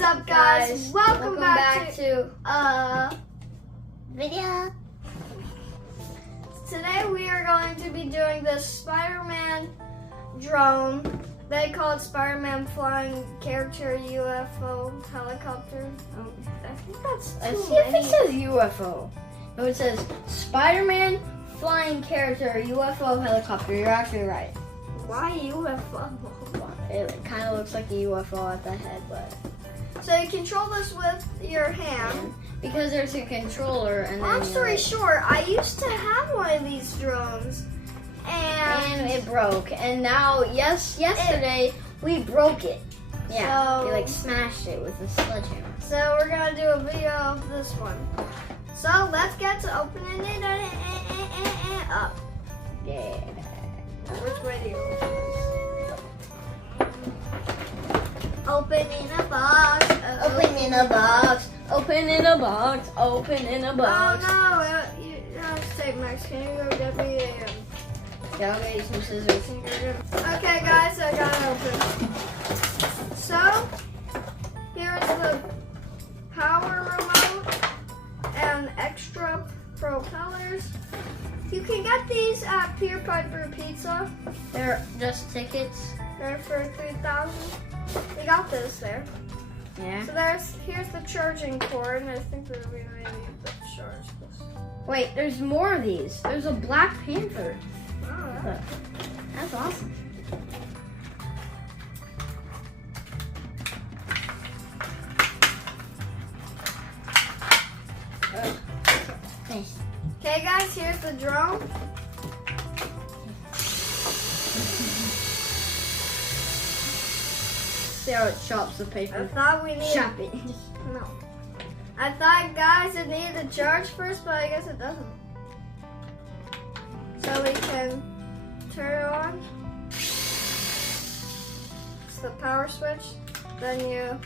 What's up, guys? Welcome back to video. Today we are going to be doing this Spider-Man drone. They call it Spider-Man flying character UFO helicopter. I think that's Let's see if it says UFO. No, it says Spider-Man flying character UFO helicopter. You're actually right. Why UFO? It kind of looks like a UFO at the head, but So you control this with your hand. because there's a controller and Long then story short, I used to have one of these drones, and it broke. And now, yesterday we broke it. Yeah, So- we like smashed it with a sledgehammer. so we're gonna do a video of this one. So let's get to opening it up. Yeah. Which way do you open this? Opening a box. Open in a box. Open in a box. Open in a Oh box. no! Say, Max, can you go get me a? Yeah, I'll get you some scissors. Okay, guys, I got it open. So here's the power remote and extra propellers. You can get these at Peter Piper Pizza. They're just tickets. They're for $3,000. We got this there. Yeah. So here's the charging cord, and I think that we may need to charge this. Wait, there's more of these. There's a Black Panther. Oh, Look, that's awesome. Nice. okay, guys, here's the drone. See how it chops the I paper. thought we needed. Chop it. No. I thought, guys, it needed to charge first, but I guess it doesn't. So we can turn it on. It's the power switch. Then you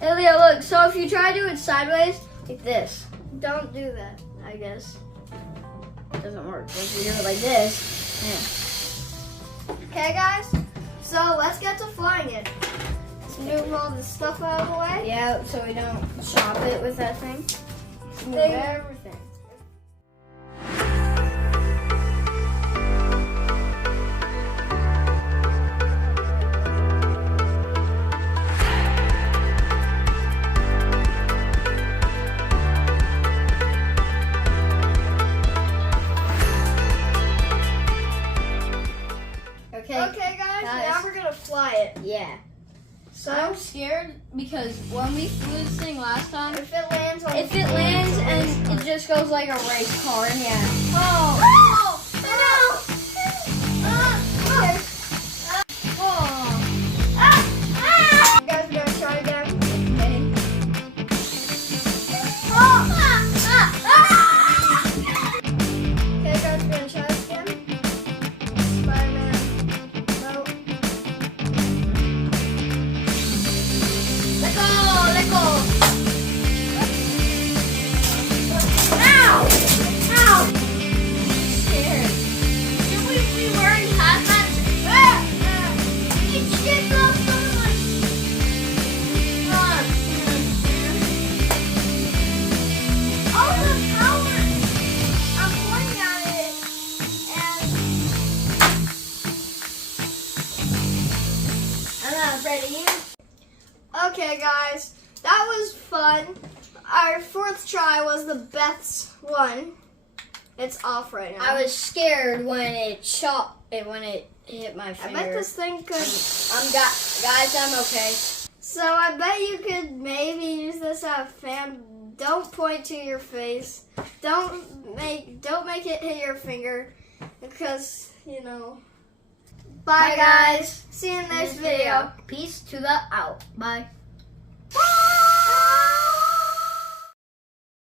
Hey, Leo, look. So if you try to do it sideways, like this, don't do that, I guess. it doesn't work. But if you do it like this, Okay, guys. So let's get to flying it. Let's move all the stuff out of the way. yeah, so we don't chop it with that thing. Move Thing. everything. Okay, guys. Now we're gonna fly it. Yeah. So I'm scared because when we flew this thing last time, if it lands on if it lands and it just goes like a race car, and yeah. Oh! No! Okay. You guys are gonna try again. Okay, guys, we're gonna try this again. Spider-Man. No. Let go! Let go! Ow! Ow! I'm scared. Should we be wearing hazmat? It's just off so much. All the power. I'm pointing at it, and I'm not afraid of you. Okay, guys, that was fun. Our fourth try was the best one. It's off right now. I was scared when it hit my I finger. bet this thing could. Guys, I'm okay. So I bet you could maybe use this as a fan. Don't point to your face. Don't make it hit your finger, because you know. Bye, Bye, guys. guys. See you in the next video. Peace to the out. Bye.